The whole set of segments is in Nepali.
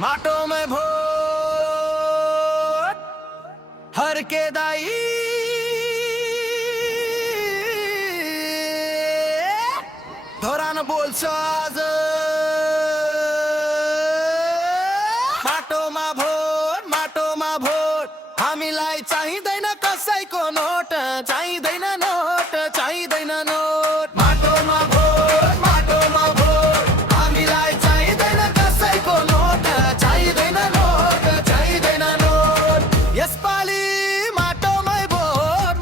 माटो में भोट हर के दाई धोरान बोल्छ आज माटोमा भोट हामीलाई चाहिँदैन कसैको नोट चाहिँदैन नोट चाहिँदैन नोट माटोमा भोट हामीलाई चाहिँदैन कसैको नोट चाहिँदैन नोट चाहिँदैन नोट यसपालि माटोमै भोट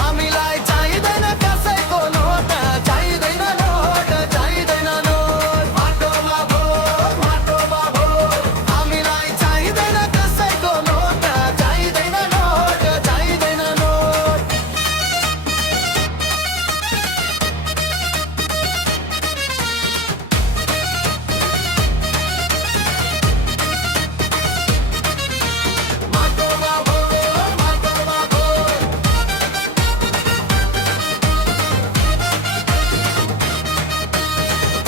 हामीलाई चाहिँदैन कसैको नोट चाहिँदैन नोट चाहिँदैन नोट माटोमा भोट हामीलाई चाहिँदैन कसैको नोट चाहिँदैन नोट चाहिँदैन नोट माटोमा भोट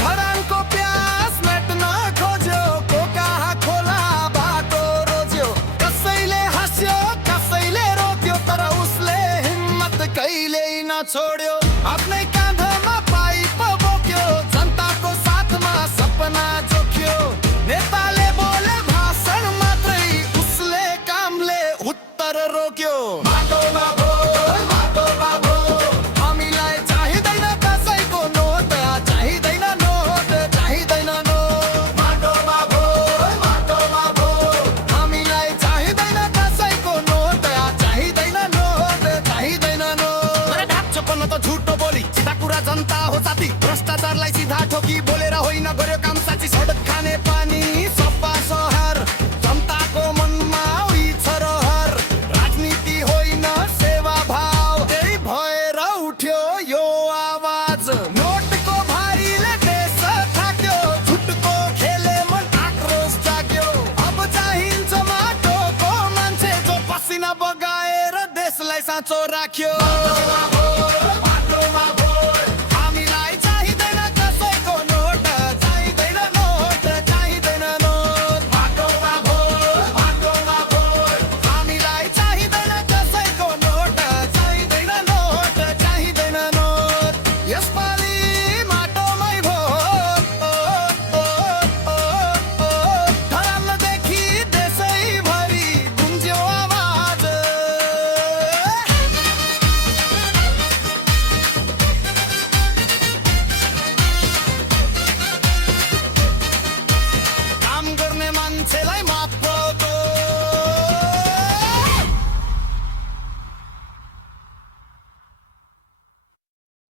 धरानको प्यास मेट्न खोज्यो को कहाँ खोला बाटो रोज्यो कसैले हाँस्यो कसैले रोक्यो तर उसले हिम्मत कहिल्यै नछोड्यो आफ्नै काँधमा पाइप बोक्यो जनताको साथमा सपना जोख्यो नेताले बोले भाषण मात्रै उसले कामले उत्तर रोक्यो माटोमा भोट हामीलाई चाहिँदैन कसैको नोट चाहिँदैन नोट चाहिँदैन नोट माटोमा भोट हामीलाई चाहिँदैन कसैको नोट चाहिँदैन नोट चाहिँदैन नोट अरे ढाक्छपन त झुटो बोली सिधा कुरा जनता हो साथी भ्रष्टाचारलाई सिधा ठोकी बोलेर होइन गर्यो काम साची सडक खाने पानी सफा सहर जनताको मनमा उही छ रहर राजनीति होइन सेवा भाव त्यही भएर उठ्यो